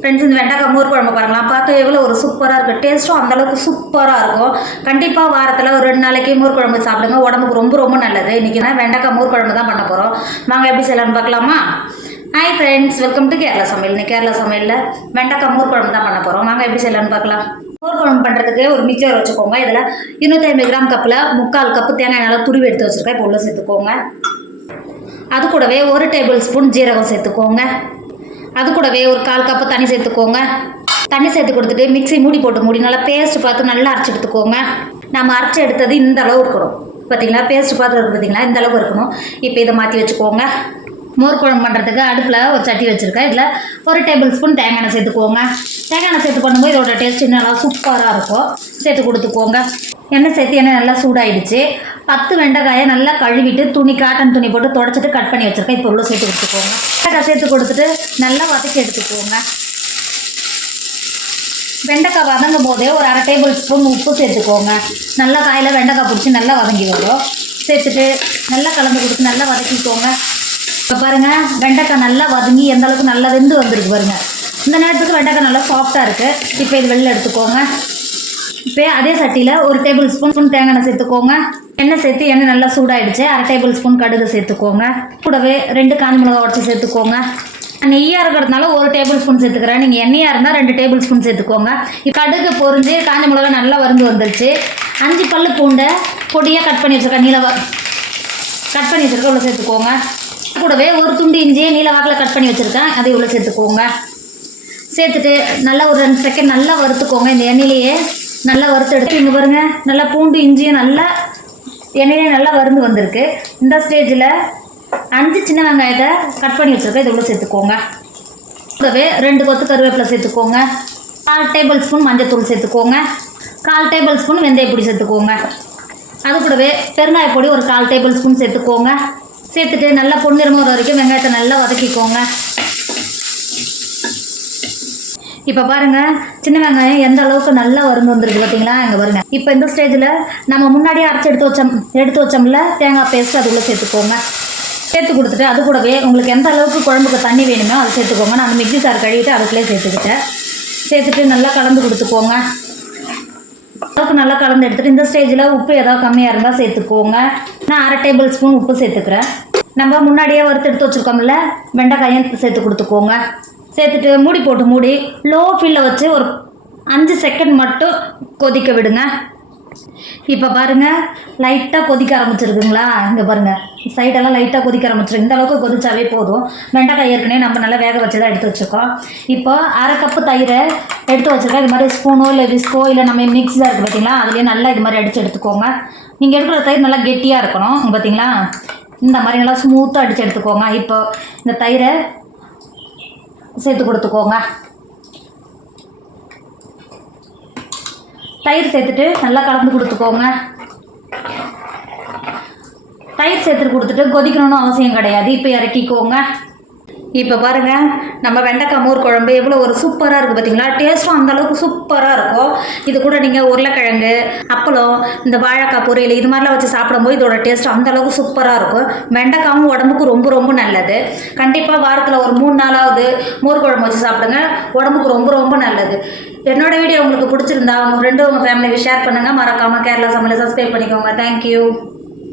Friends, இந்த வெண்டைக்காய் மோர் குழம்பு பாருங்களா, பார்க்க எவ்வளோ ஒரு சூப்பராக இருக்குது. டேஸ்ட்டும் அந்தளவுக்கு சூப்பராக இருக்கும். கண்டிப்பாக வாரத்தில் ஒரு 2 நாளைக்கு மோர் குழம்பு சாப்பிடுங்க, உடம்புக்கு ரொம்ப ரொம்ப நல்லது. இன்றைக்கி தான் வெண்டைக்காய் மோர் குழம்பு தான் பண்ண போகிறோம். வாங்க எப்படி செய்யலான்னு பார்க்கலாமா? Hi friends, welcome to Kerala சமையல். இன்னைக்கு கேரளா சமையலில் வெண்டைக்காய் மோர் குழம்பு தான் பண்ண போகிறோம். வாங்க எப்படி செய்யலான்னு பார்க்கலாம். மோர் குழம்பு பண்ணுறதுக்கு ஒரு மிக்சர் வச்சுக்கோங்க. இதில் 250 கிராம் கப்பில் 3/4 கப்பு தேங்காய் நல்லா துருவி எடுத்து வச்சுருக்கேன். இப்போ உள்ள சேர்த்துக்கோங்க. அது கூடவே 1 டேபிள் ஸ்பூன் ஜீரகம் சேர்த்துக்கோங்க. அது கூடவே ஒரு 1/4 கப்பு தண்ணி சேர்த்துக்கோங்க. தண்ணி சேர்த்து கொடுத்துட்டு மிக்ஸி மூடி நல்லா பேஸ்ட் பார்த்து நல்லா அரைச்சி எடுத்துக்கோங்க. நம்ம அரைச்சி எடுத்தது இந்த அளவு இருக்கணும். பார்த்தீங்களா, பேஸ்ட் பார்த்து பார்த்தீங்களா, இந்த அளவு இருக்கணும். இப்போ இதை மாற்றி வச்சுக்கோங்க. மோர் குழம்பு பண்ணுறதுக்கு அடுப்பில் ஒரு சட்டி வச்சுருக்கேன். இதில் 1 டேபிள் ஸ்பூன் தேங்காய் எண்ணெய் சேர்த்துக்கோங்க. தேங்காய் எண்ணெய் சேர்த்து பண்ணும்போது இதோட டேஸ்ட் இன்னும் நல்லா சூப்பராக இருக்கும். சேர்த்து கொடுத்துக்கோங்க. எண்ணெய் சேர்த்து எண்ணெய் நல்லா சூடாகிடுச்சு. 10 வெண்டைக்காயை நல்லா கழுவிட்டு காட்டன் துணி போட்டு தொடச்சிட்டு கட் பண்ணி வச்சுருக்கேன். இப்போ உள்ள சேர்த்து கொடுத்துக்கோங்க. வெண்டைக்காய் சேர்த்து கொடுத்துட்டு நல்லா வதக்கி எடுத்துக்கோங்க. வெண்டைக்காய் வதங்கும் போதே ஒரு 1/2 டேபிள் ஸ்பூன் உப்பு சேர்த்துக்கோங்க. நல்லா காயில் வெண்டைக்காய் பிடிச்சி நல்லா வதங்கி வரும். சேர்த்துட்டு நல்லா கலந்து கொடுத்து நல்லா வதக்கிக்கோங்க. இப்போ பாருங்கள், வெண்டைக்காய் நல்லா வதங்கி எந்த அளவுக்கு நல்லா வெந்து வந்துருக்கு பாருங்கள். இந்த நேரத்துக்கு வெண்டைக்காய் நல்லா சாஃப்டாக இருக்குது. இப்போ இது வெளில எடுத்துக்கோங்க. இப்போ அதே சட்டியில் 1 டேபிள் ஸ்பூன் தேங்காய் எண்ணெய் சேர்த்துக்கோங்க. எண்ணெய் சேர்த்து எண்ணெய் நல்லா சூடாகிடுச்சு. 1/2 டேபிள் ஸ்பூன் கடுகு சேர்த்துக்கோங்க. கூடவே 2 காஞ்ச மிளகாய் உடச்சி சேர்த்துக்கோங்க. நெய்யாக இருக்கிறதுனால 1 டேபிள் ஸ்பூன் சேர்த்துக்கிறேன். நீங்கள் எண்ணெயாக இருந்தால் 2 டேபிள் ஸ்பூன் சேர்த்துக்கோங்க. கடுகு பொரிஞ்சு காஞ்ச மிளகாய் நல்லா வறுந்து வந்துருச்சு. 5 பல்லு பூண்டை பொடியாக கட் பண்ணி வச்சுருக்கேன். கட் பண்ணி வச்சுருக்கேன், உள்ள சேர்த்துக்கோங்க. கூடவே ஒரு துண்டு இஞ்சியை நீல வாக்கில் கட் பண்ணி வச்சுருக்கேன், அதை உள்ள சேர்த்துக்கோங்க. சேர்த்துட்டு நல்லா ஒரு 2 செகண்ட் நல்லா வறுத்துக்கோங்க. இந்த எண்ணெயிலேயே நல்லா வறுத்து எடுத்து இங்கே பாருங்கள், நல்லா பூண்டு இஞ்சியும் நல்லா எண்ணெயிலே நல்லா வறுந்து வந்திருக்கு. இந்த ஸ்டேஜில் 5 சின்ன வெங்காயத்தை கட் பண்ணி வச்சுருக்கேன், இதை உள்ள சேர்த்துக்கோங்க. கூடவே 2 கொத்து கருவேப்பிலை சேர்த்துக்கோங்க. 1/4 டேபிள் ஸ்பூன் மஞ்சள் சேர்த்துக்கோங்க. 1/4 டேபிள் ஸ்பூன் வெந்தயப்பொடி சேர்த்துக்கோங்க. அது கூடவே பெருங்காய பொடி ஒரு 1/4 டேபிள் ஸ்பூன் சேர்த்துக்கோங்க. சேர்த்துட்டு நல்லா பொன்னிறமாக வரைக்கும் வெங்காயத்தை நல்லா வதக்கிக்கோங்க. இப்போ பாருங்கள், சின்ன வெங்காயம் எந்த அளவுக்கு நல்லா வறுந்து வந்துருக்கு பார்த்தீங்களா, இங்கே பாருங்கள். இப்போ இந்த ஸ்டேஜில் நம்ம முன்னாடியே அரைச்சி எடுத்து வச்சோம்ல தேங்காய் பேஸ்ட், அதுக்குள்ளே சேர்த்துக்கோங்க. சேர்த்து கொடுத்துட்டு அது கூடவே உங்களுக்கு எந்த அளவுக்கு குழம்புக்கு தண்ணி வேணுமோ அதை சேர்த்துக்கோங்க. நான் அந்த மிக்ஸி சார் கழுவிட்டு அதுக்குள்ளே சேர்த்துக்கிட்டேன். சேர்த்துட்டு நல்லா கலந்து கொடுத்துக்கோங்க. அளவுக்கு நல்லா கலந்து எடுத்துகிட்டு இந்த ஸ்டேஜில் உப்பு ஏதாவது கம்மியாக இருந்தால் சேர்த்துக்கோங்க. நான் 1/2 டேபிள் ஸ்பூன் உப்பு சேர்த்துக்கிறேன். நம்ம முன்னாடியே வறுத்து எடுத்து வச்சுருக்கோம்ல வெண்டைக்காயும் சேர்த்து கொடுத்துக்கோங்க. சேர்த்துட்டு மூடி லோ ஃப்ளேமில் வச்சு ஒரு 5 செகண்ட் மட்டும் கொதிக்க விடுங்க. இப்போ பாருங்கள், லைட்டாக கொதிக்க ஆரம்பிச்சிருக்குங்களா, இங்கே பாருங்கள் சைடெல்லாம் லைட்டாக கொதிக்க ஆரம்பிச்சிருக்கு. இந்த அளவுக்கு கொதிச்சாவே போதும். வெண்டைக்காய் ஏற்கனவே நம்ம நல்லா வேக வச்சு தான் எடுத்து வச்சுருக்கோம். இப்போ 1/2 கப்பு தயிரை எடுத்து வச்சுருக்கோம். இது மாதிரி ஸ்பூனோ இல்லை விஸ்கோ இல்லை நம்ம மிக்ஸில் இருக்குது பார்த்தீங்களா, அதுலேயே நல்லா இது மாதிரி அடித்து எடுத்துக்கோங்க. நீங்கள் எடுக்கிற தயிர் நல்லா கெட்டியாக இருக்கணும். பார்த்தீங்களா, இந்த மாதிரி நல்லா ஸ்மூத்தாக அடித்து எடுத்துக்கோங்க. இப்போ இந்த தயிரை சேர்த்து கொடுத்துக்கோங்க. தயிர் சேர்த்துட்டு நல்லா கலந்து கொடுத்துக்கோங்க. தயிர் சேர்த்துட்டு கொடுத்துட்டு கொதிக்கணும்னு அவசியம் கிடையாது. இப்போ இறக்கிக்கோங்க. இப்போ பாருங்கள், நம்ம வெண்டைக்காய் மோர் குழம்பு எவ்வளோ ஒரு சூப்பராக இருக்குது பார்த்தீங்களா. டேஸ்ட்டும் அந்தளவுக்கு சூப்பராக இருக்கும். இது கூட நீங்கள் உருளைக்கிழங்கு, அப்பளம், இந்த வாழைக்காய் பொரியல் இது மாதிரிலாம் வச்சு சாப்பிடும்போது இதோட டேஸ்ட் அந்தளவுக்கு சூப்பராக இருக்கும். வெண்டைக்காவும் உடம்புக்கு ரொம்ப ரொம்ப நல்லது. கண்டிப்பாக வாரத்தில் ஒரு 3 நாளாவது மோர் குழம்பு வச்சு சாப்பிடுங்க, உடம்புக்கு ரொம்ப ரொம்ப நல்லது. என்னோடய வீடியோ உங்களுக்கு பிடிச்சிருந்தா உங்கள் ஃப்ரெண்டு உங்கள் ஃபேமிலிக்கு ஷேர் பண்ணுங்கள். மறக்காமல் கேரளா சமையலை சப்ஸ்கிரைப் பண்ணிக்கோங்க. தேங்க்யூ.